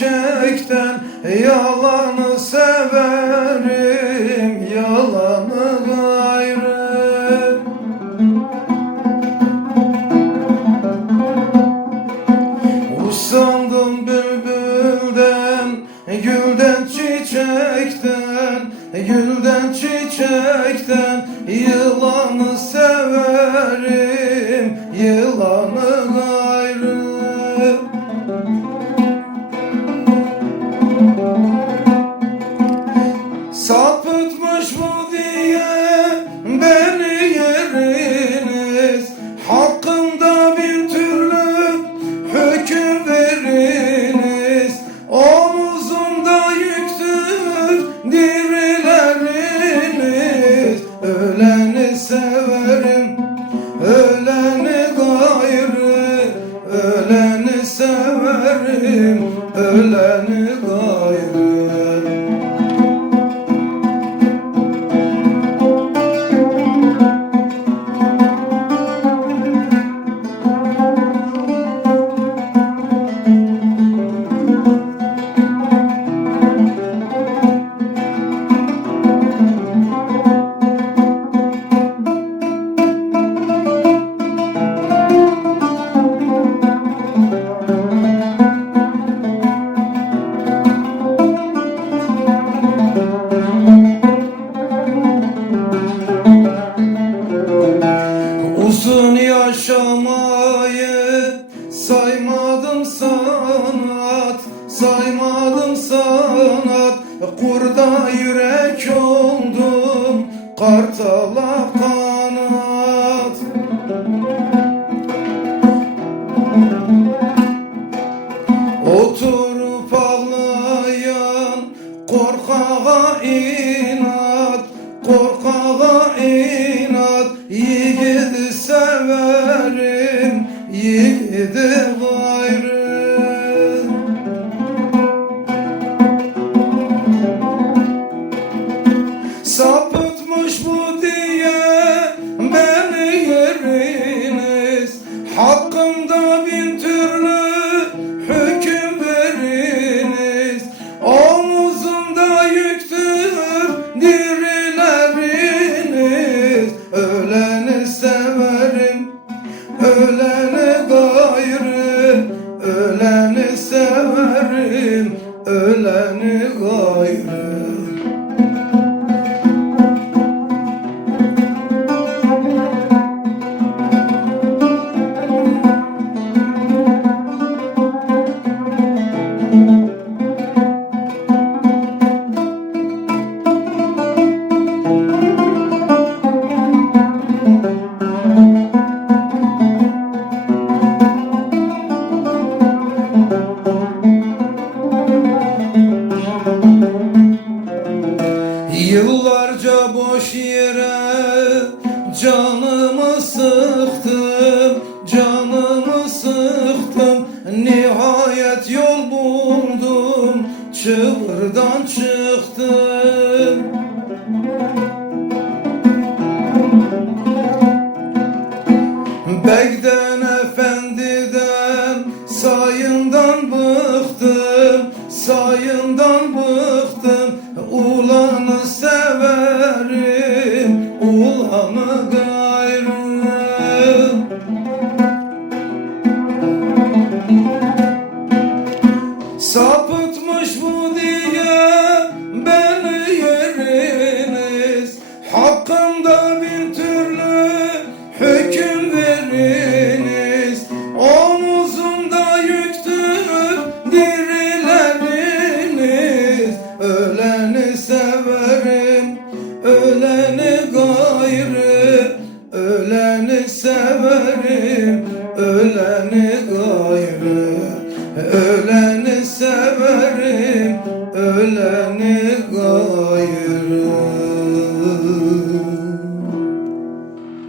çiçekten Yalanı severim yalanı gayrı. Usandım bülbülden, gülden çiçekten Gülden çiçekten Yılanı severim, yılanı gayrı severim, öleni gayrı sanat Kurda yürek oldum Kartala kanat. Oturup ağlayan korkağa inat Korkağa inat Yiğidi severim Yiğidi Yıllarca boş yere canımı sıktım, canımı sıktım. Nihayet yol buldum, çığırdan çıktım. Begden Ulanı gayrı Gayrı